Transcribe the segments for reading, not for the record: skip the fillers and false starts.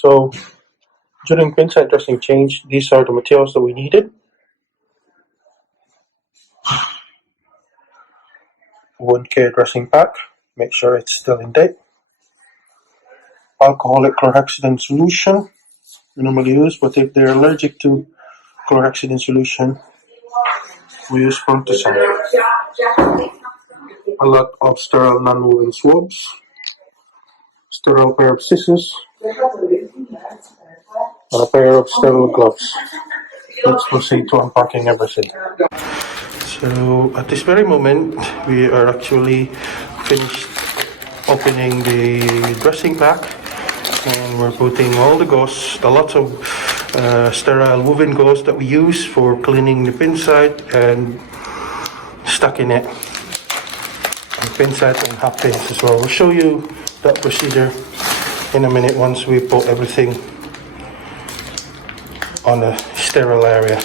So during pin side dressing change, these are the materials that we needed. Wound care dressing pack, make sure it's still in date. Alcoholic chlorhexidine solution, we normally use, but if they're allergic to chlorhexidine solution, we use Frontosan. A lot of sterile non-woven swabs, sterile pair of scissors, and a pair of sterile gloves. Let's proceed to unpacking everything. So at this very moment, we are actually finished opening the dressing pack, and we're putting all the gauze, a lot of sterile woven gauze that we use for cleaning the pin side, and stuck in it. And pin side and half pins as well. We'll show you that procedure in a minute once we put everything on a sterile area.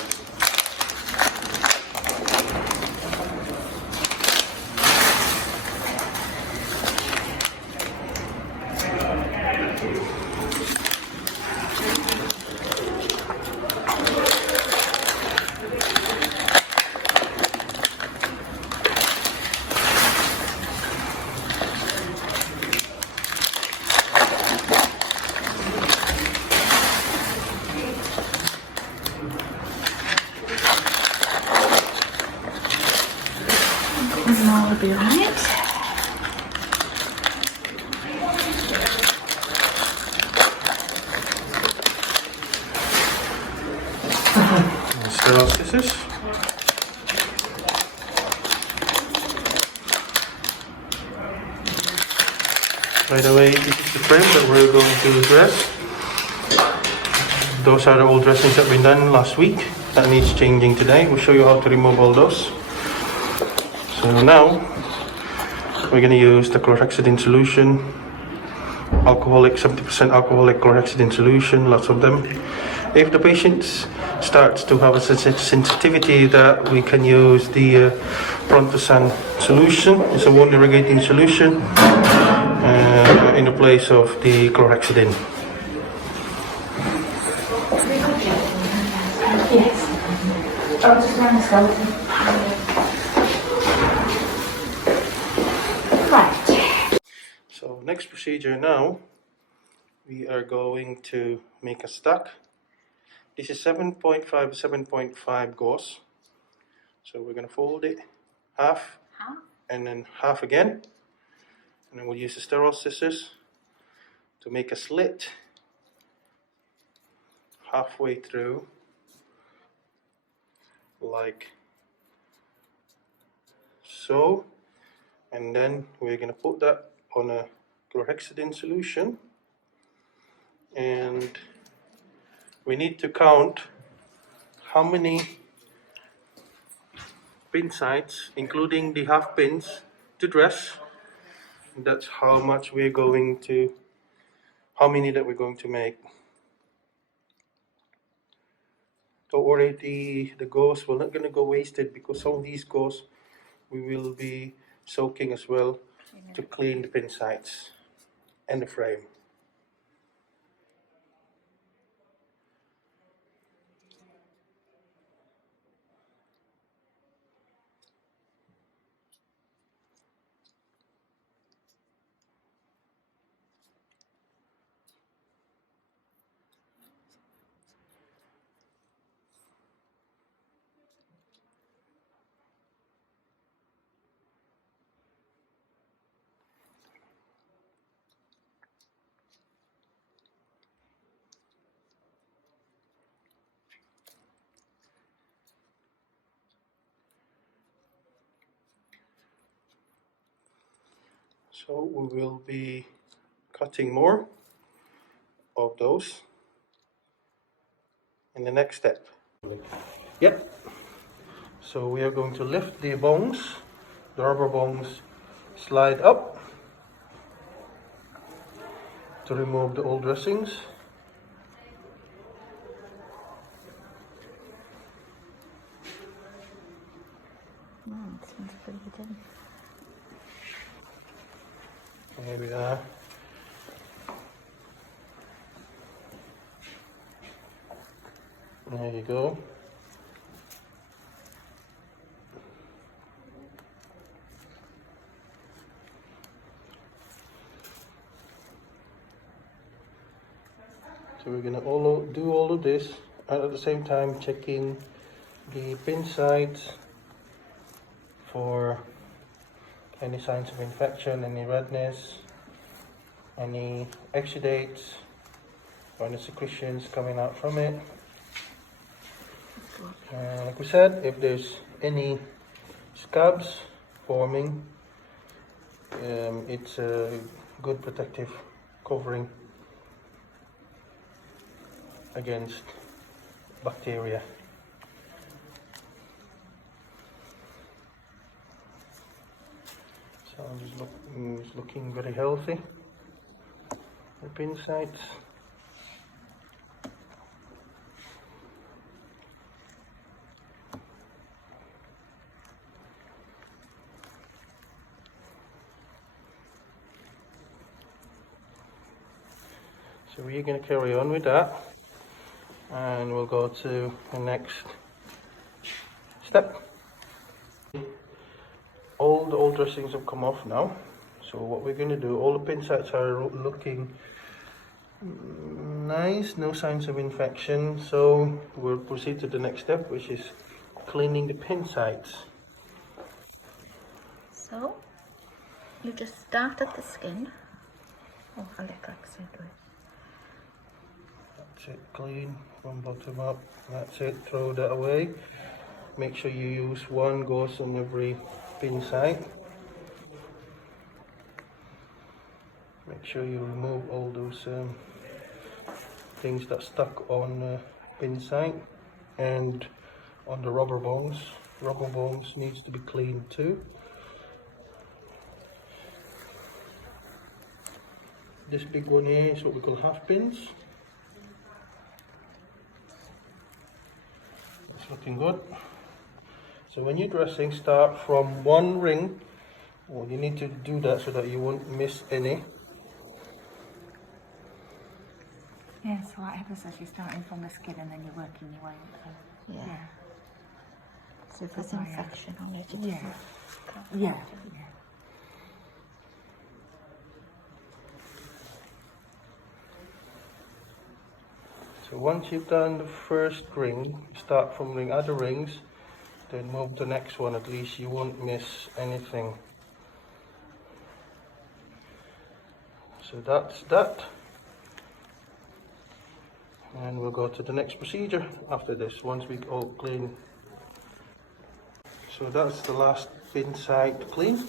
That'll be right. Sterile scissors. By the way, this is the frame that we're going to dress. Those are the old dressings that we done last week. That needs changing today. We'll show you how to remove all those. So now we're going to use the chlorhexidine solution, alcoholic, 70% alcoholic chlorhexidine solution, lots of them. If the patient starts to have a sensitivity, that we can use the Frontosan solution. It's a wound irrigating solution in the place of the chlorhexidine. Yes. I'll just run the skeleton. Right. So next procedure now, we are going to make a stack. This is 7.5 gauze. So we're going to fold it half and then half again. And then we'll use the sterile scissors to make a slit halfway through, like so. And then we're going to put that on a chlorhexidine solution. And we need to count how many pin sides, including the half pins, to dress. That's how much we're going to, how many that we're going to make. Don't worry, the gauze, we're not going to go wasted, because some of these gauze we will be soaking as well to clean the pin sides and the frame. So we will be cutting more of those in the next step. Yep. So we are going to lift the bones, the rubber bones, slide up to remove the old dressings. It smells pretty good. There we are. There you go. So we're going to do all of this and at the same time checking the pin sides for any signs of infection, any redness, any exudates, or any secretions coming out from it. Like we said, if there's any scabs forming, it's a good protective covering against bacteria. So it's looking very healthy, the pin sides. So we're going to carry on with that, and we'll go to the next step. All the old dressings have come off now, so what we're going to do, all the pin sites are looking nice, no signs of infection, so we'll proceed to the next step, which is cleaning the pin sites. So you just start at the skin. Oh, I'll let Roxanne do it. That's it, clean from bottom up. That's it, throw that away. Make sure you use one gauze on every pin site. Make sure you remove all those things that stuck on the pin site and on the rubber bones. Rubber bones needs to be cleaned too. This big one here is what we call half pins. It's looking good. So when you're dressing, start from one ring. Well, you need to do that so that you won't miss any. Yeah, so what happens is you're starting from the skin and then you're working your way up. Yeah. So if there's That's why, infection on it, it yeah. doesn't come Yeah. out. Yeah. So once you've done the first ring, start from the other rings, then move to the next one. At least you won't miss anything. So that's that. And we'll go to the next procedure after this, once we all clean. So that's the last pin side clean.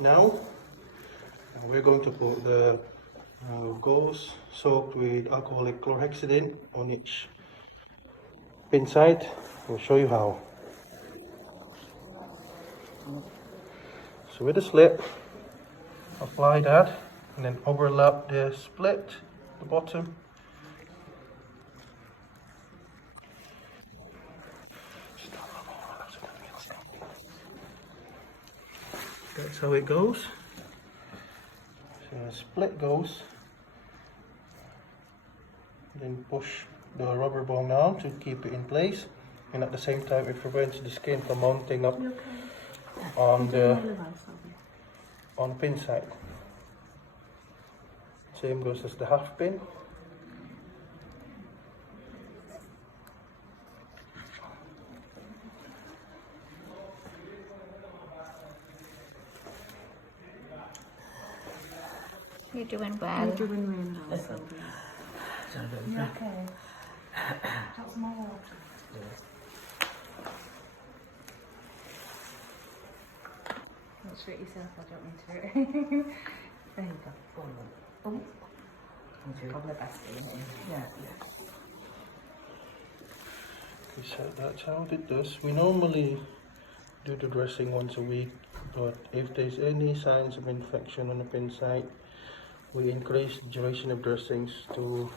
Now we're going to put the gauze soaked with alcoholic chlorhexidine on each pin side. We'll show you how. So with the slit, apply that and then overlap the split, the bottom. That's how it goes. So the split goes, then push the rubber bone down to keep it in place, and at the same time it prevents the skin from mounting up on the pin side. Same goes as the half pin. You're doing well. You're doing really well, Sylvia. You okay? Got some more water? Don't shoot yourself, I don't need to. There you go. Oh. Probably best doing it. Yeah. Okay, so that's how it does. We normally do the dressing once a week, but if there's any signs of infection on the pin site, we increase the duration of dressings to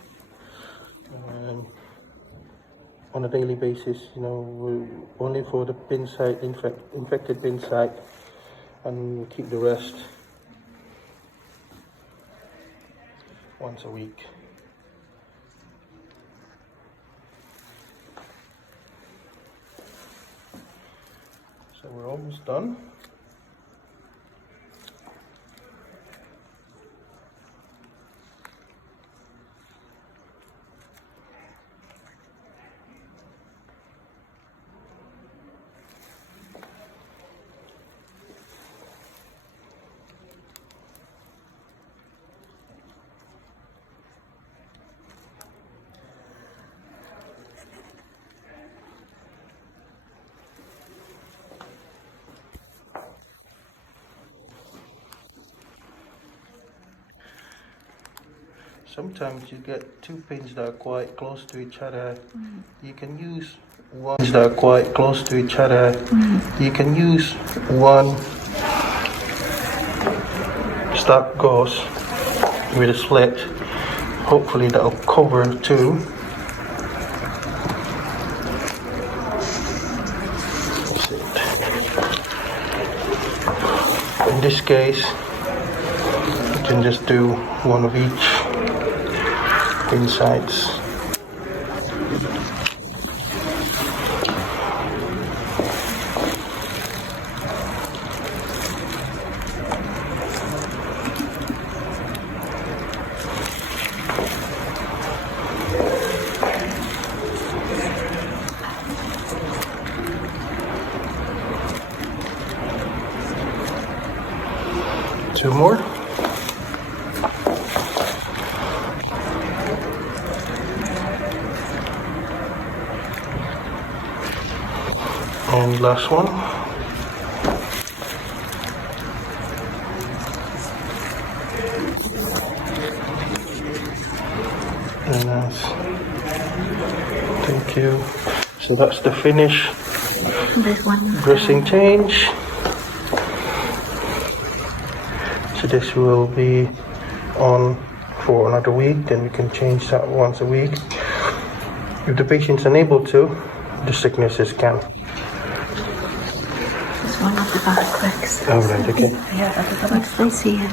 on a daily basis, only for the pin site, infected pin site, and we keep the rest once a week. almost done. Sometimes you get two pins that are quite close to each other. You can use one that are quite close to each other. You can use one that goes with a slit. Hopefully that'll cover two. That's it. In this case, you can just do one of each insides. Two more. And last one. And that's, thank you. So that's the finish. There's one Dressing change. So this will be on for another week, then we can change that once a week. If the patient's unable to, the sicknesses can. There's one at the back, Rex. Oh, right, okay. Yeah, that's Once they see it.